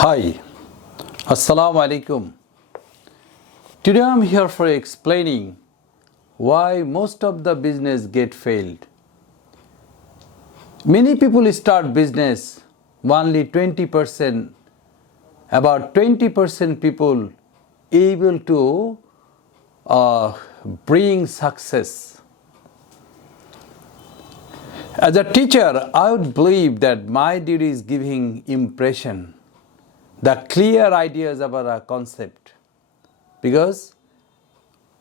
Hi, Assalamu alaikum. Today I am here for explaining why most of the business get failed. Many people start business, only 20%, about 20% people able to bring success. As a teacher, I would believe that my duty is giving impression, the clear ideas about a concept, because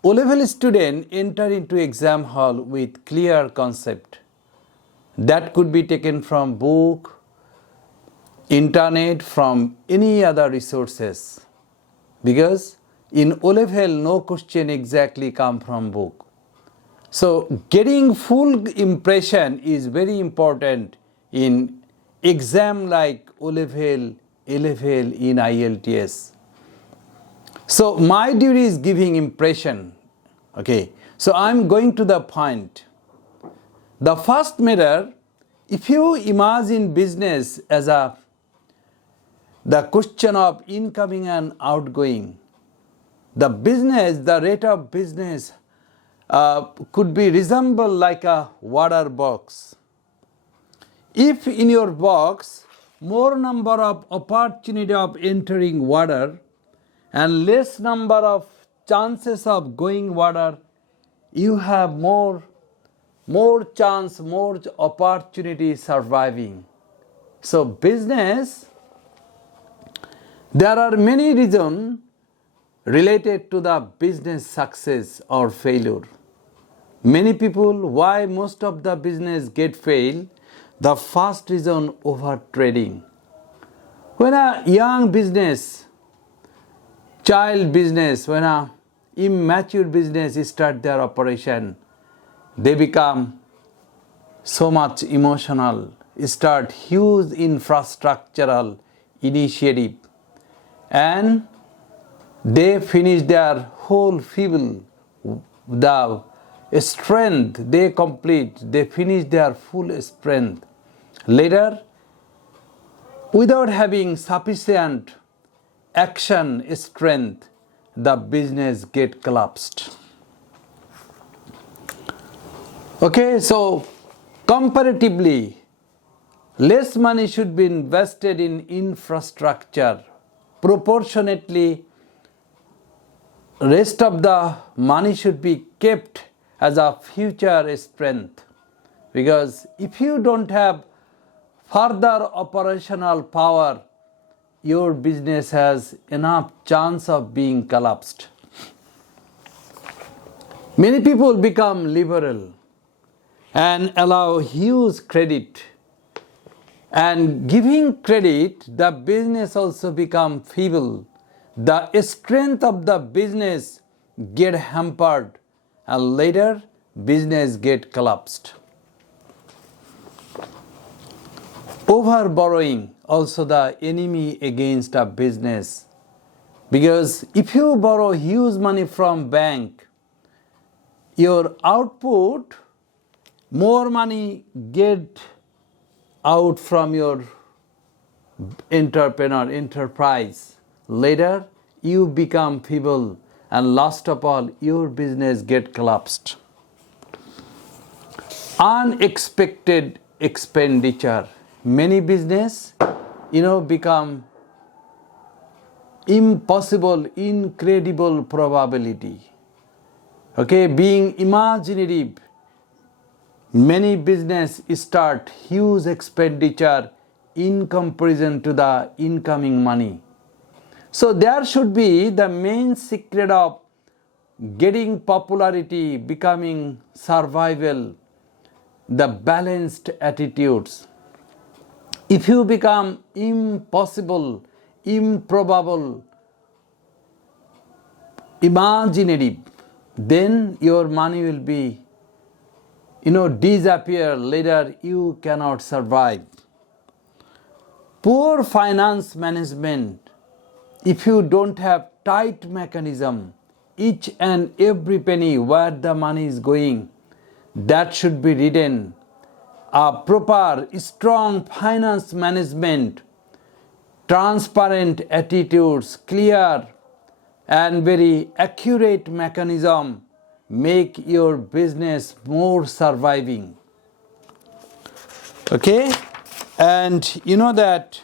O-level student enter into exam hall with clear concept that could be taken from book, internet, from any other resources, because in O-level no question exactly come from book. So getting full impression is very important in exam like O-level, A-level in IELTS. So my duty is giving impression. Okay, so I'm going to the point. The first matter, if you imagine business as the question of incoming and outgoing, the rate of business could be resemble like a water box. If in your box more number of opportunity of entering water and less number of chances of going water, you have more chance, more opportunity surviving. So business, there are many reasons related to the business success or failure. Many people, why most of the business get failed? The first reason, over trading. When a young business, child business, when a immature business start their operation, they become so much emotional, start huge infrastructural initiative, and they finish their whole feeble, the strength they complete, they finish their full strength. Later, without having sufficient action strength, the business get collapsed. Okay, so comparatively, less money should be invested in infrastructure. Proportionately, rest of the money should be kept as a future strength, because if you don't have further operational power, your business has enough chance of being collapsed. Many people become liberal and allow huge credit, and giving credit, the business also become feeble. The strength of the business get hampered, and later business get collapsed. Over borrowing, also the enemy against a business, because if you borrow huge money from bank, your output, more money get out from your enterprise. Later you become feeble, and last of all your business get collapsed. Unexpected expenditure. Many business, become impossible, incredible probability. Okay, being imaginative, many business start huge expenditure in comparison to the incoming money. So there should be the main secret of getting popularity, becoming survival, the balanced attitudes. If you become impossible, improbable, imaginative, then your money will be, disappear. Later you cannot survive. Poor finance management. If you don't have tight mechanism, each and every penny where the money is going, that should be written. A proper, strong finance management transparent attitudes, clear and very accurate mechanism make your business more surviving. Okay? And you know that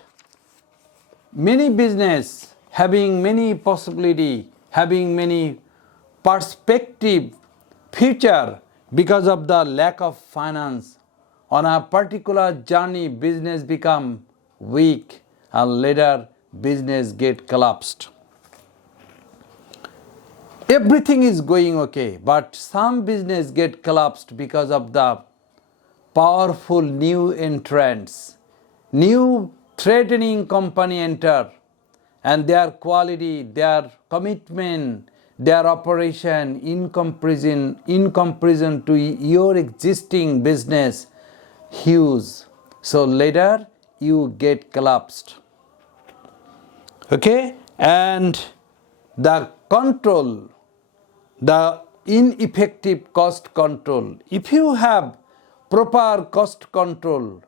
many business having many possibility, having many perspective, future, because of the lack of finance. On a particular journey, business become weak and later business get collapsed. Everything is going okay, but some business get collapsed because of the powerful new entrants. New threatening company enter, and their quality, their commitment, their operation in comparison to your existing business huge. So later you get collapsed. Okay? And the control, the ineffective cost control. If you have proper cost control,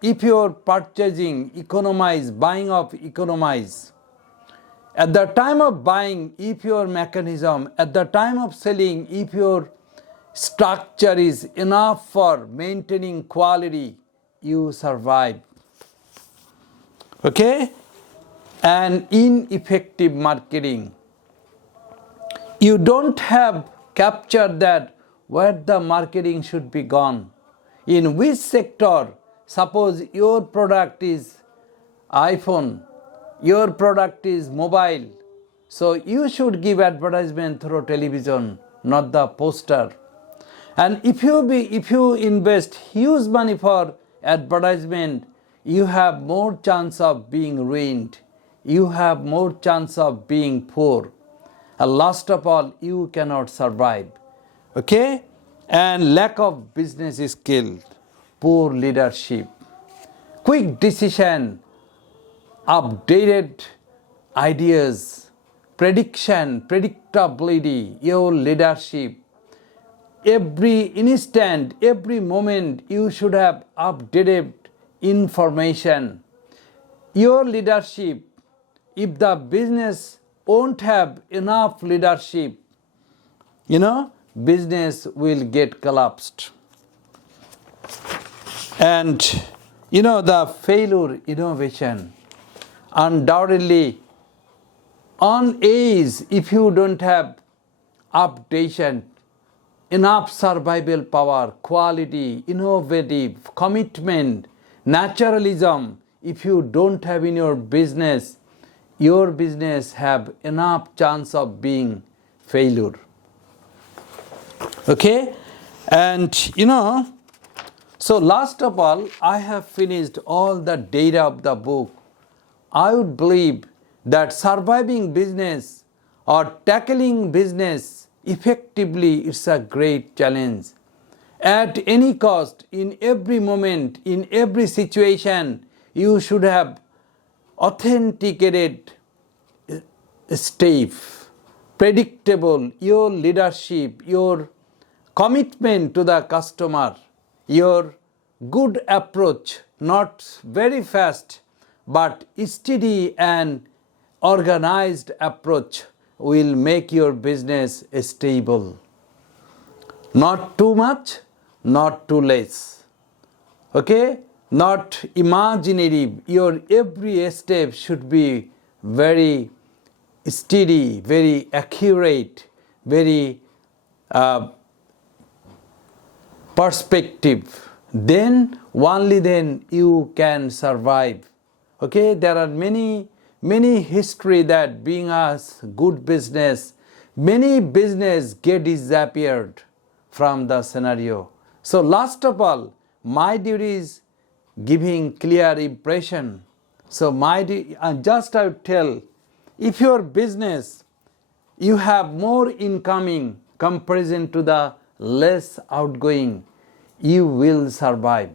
if your purchasing economize, buying of economize, at the time of buying, if your mechanism, at the time of selling, if your structure is enough for maintaining quality, you survive. Okay? And ineffective marketing. You don't have captured that where the marketing should be gone. In which sector, suppose your product is iPhone, your product is mobile, so you should give advertisement through television, not the poster. And if you invest huge money for advertisement, you have more chance of being ruined. You have more chance of being poor. And last of all, you cannot survive. Okay? And lack of business skill, poor leadership, quick decision, updated ideas, prediction, predictability, your leadership. Every instant, every moment, you should have updated information. Your leadership, if the business won't have enough leadership, business will get collapsed. And the failure innovation, undoubtedly, on age, if you don't have updation, enough survival power, quality, innovative, commitment, naturalism, if you don't have in your business have enough chance of being failure. Okay? And so last of all, I have finished all the data of the book. I would believe that surviving business or tackling business effectively is a great challenge. At any cost, in every moment, in every situation, you should have authenticated, safe, predictable, your leadership, your commitment to the customer, your good approach, not very fast, but steady and organized approach will make your business stable. Not too much, not too less. Okay? Not imaginary. Your every step should be very steady, very accurate, very perspective. Then, only then you can survive. Okay? There are many history that being a good business, many business get disappeared from the scenario. So last of all, my duty is giving clear impression. So I would tell, if your business, you have more incoming comparison to the less outgoing, you will survive.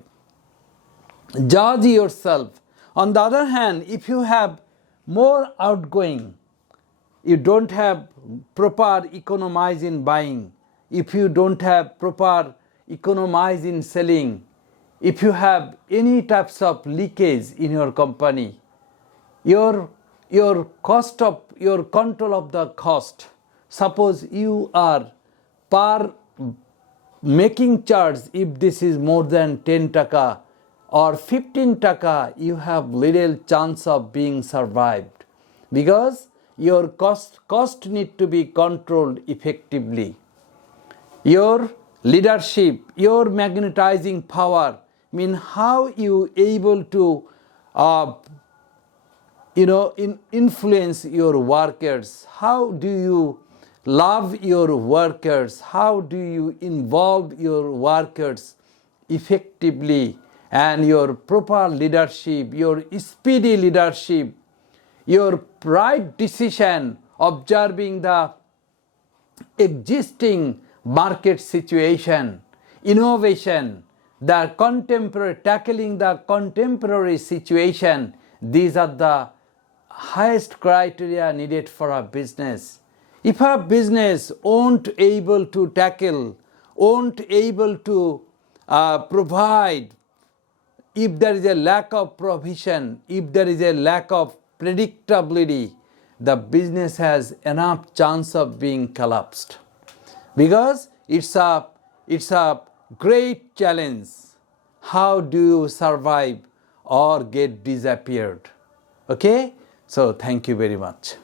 Judge yourself. On the other hand, if you have more outgoing, you don't have proper economize in buying, if you don't have proper economize in selling, if you have any types of leakage in your company, your control of the cost. Suppose you are per making charge, if this is more than 10 taka or 15 taka, you have little chance of being survived, because your cost need to be controlled effectively. Your leadership, your magnetizing power, mean how you able to influence your workers. How do you love your workers? How do you involve your workers effectively? And your proper leadership, your speedy leadership, your right decision, observing the existing market situation, innovation, tackling the contemporary situation. These are the highest criteria needed for a business. If a business won't able to tackle, won't able to provide, if there is a lack of provision, if there is a lack of predictability, the business has enough chance of being collapsed, because it's a great challenge. How do you survive or get disappeared? Okay, so thank you very much.